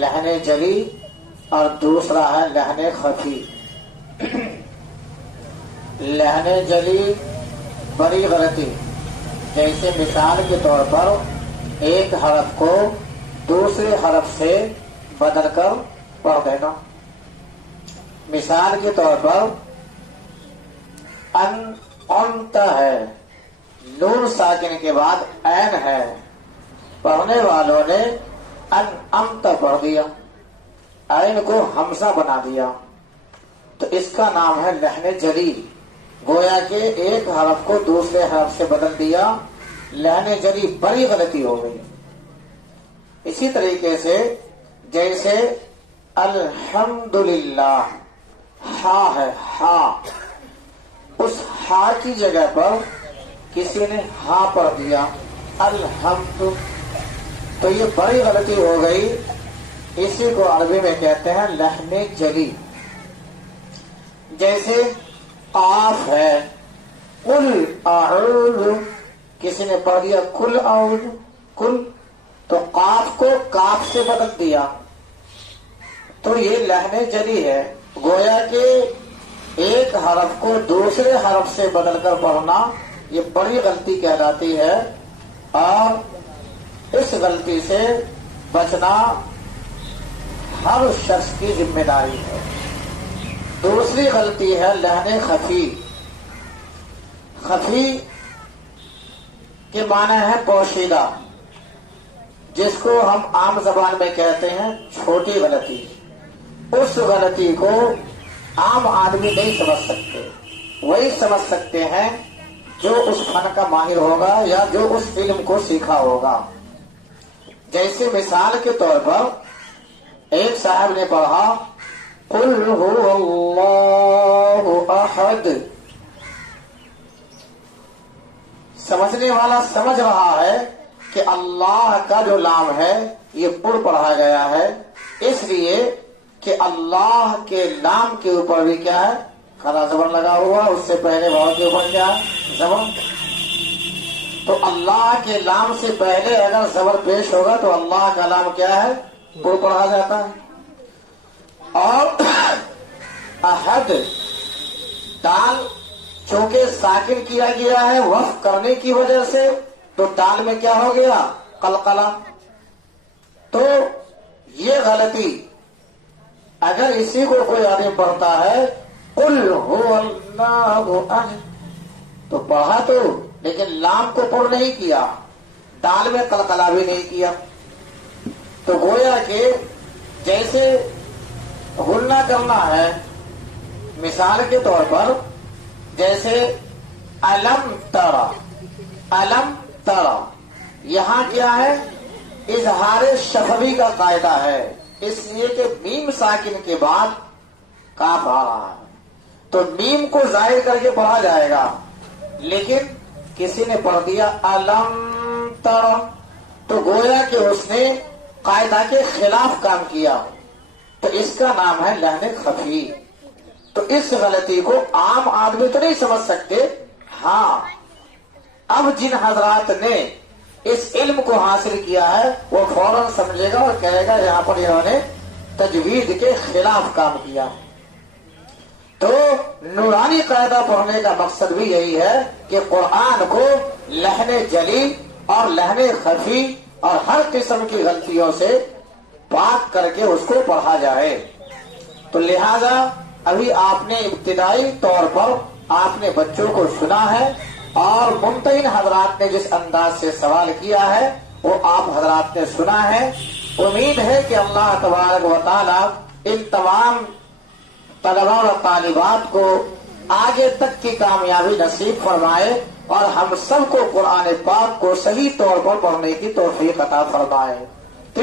لہن جلی اور دوسرا ہے لہن خفی۔ لہن جلی بڑی غلطی، جیسے مثال کے طور پر ایک حرف کو دوسرے حرف سے بدل کر پڑھ دینا۔ مثال کے طور پر انت ہے، نون ساکن کے بعد عین ہے، پڑھنے والوں نے انت پڑھ دیا، عین کو حمزہ بنا دیا، تو اس کا نام ہے لہن جلی۔ گویا کہ ایک حرف کو دوسرے حرف سے بدل دیا، لہن جلی بڑی غلطی ہو گئی۔ اسی طریقے سے جیسے الحمدللہ، ہا ہے، ہا، اس ہا کی جگہ پر کسی نے ہا پڑھ دیا الحمد، تو یہ بڑی غلطی ہو گئی، اسی کو عربی میں کہتے ہیں لہن جلی۔ جیسے قاف ہے، قل اعوذ، کسی نے پڑھ دیا قل اعوذ، قل، تو قاف کو کاف سے بدل دیا، تو یہ لہن جلی ہے۔ گویا کہ ایک حرف کو دوسرے حرف سے بدل کر پڑھنا یہ بڑی غلطی کہلاتی ہے، اور اس غلطی سے بچنا ہر شخص کی ذمہ داری ہے۔ دوسری غلطی ہے لہن خفی۔ خفی کے معنی ہے پوشیدہ، جس کو ہم عام زبان میں کہتے ہیں چھوٹی غلطی۔ اس غلطی کو عام آدمی نہیں سمجھ سکتے، وہی سمجھ سکتے ہیں جو اس فن کا ماہر ہوگا یا جو اس علم کو سیکھا ہوگا۔ جیسے مثال کے طور پر ایک صاحب نے پڑھا قل هو اللہ احد، سمجھنے والا سمجھ رہا ہے کہ اللہ کا جو نام ہے یہ پر پڑھا گیا ہے، اس لیے کہ اللہ کے نام کے اوپر بھی کیا ہے، کھڑا زبر لگا ہوا، اس سے پہلے واو کے اوپر کیا ہے، زبر، تو اللہ کے نام سے پہلے اگر زبر پیش ہوگا تو اللہ کا نام کیا ہے، پر پڑھا جاتا ہے۔ اور احد، دال چونکہ ساکن کیا گیا ہے وقف کرنے کی وجہ سے، تو دال میں کیا ہو گیا، قلقلہ۔ تو یہ غلطی اگر اسی کو کوئی آدمی پڑھتا ہے قل هو اللہ احد، تو پڑھا تو لیکن لام کو پر نہیں کیا، دال میں قلقلہ بھی نہیں کیا، تو گویا کہ جیسے غنہ کرنا ہے، مثال کے طور پر جیسے الم ترا، الم ترا، یہاں کیا ہے، اظہار شفوی کا قاعدہ ہے، اس لیے کہ میم ساکن کے بعد کاف آ رہا ہے، تو میم کو ظاہر کر کے پڑھا جائے گا، لیکن کسی نے پڑھ دیا الم ترا، تو گویا کہ اس نے قاعدہ کے خلاف کام کیا، تو اس کا نام ہے لہن خفی۔ تو اس غلطی کو عام آدمی تو نہیں سمجھ سکتے، ہاں اب جن حضرات نے اس علم کو حاصل کیا ہے وہ فوراً سمجھے گا اور کہے گا یہاں پر انہوں نے تجوید کے خلاف کام کیا۔ تو نورانی قاعدہ پڑھنے کا مقصد بھی یہی ہے کہ قرآن کو لہن جلی اور لہن خفی اور ہر قسم کی غلطیوں سے پاک کر کے اس کو پڑھا جائے۔ تو لہذا ابھی آپ نے ابتدائی طور پر آپ نے بچوں کو سنا ہے، اور ممتحن حضرات نے جس انداز سے سوال کیا ہے وہ آپ حضرات نے سنا ہے۔ امید ہے کہ اللہ تبارک و تعالی ان تمام طلباء اور طالبات کو آگے تک کی کامیابی نصیب فرمائے، اور ہم سب کو قرآن پاک کو صحیح طور پر پڑھنے کی توفیق عطا فرمائے۔ تو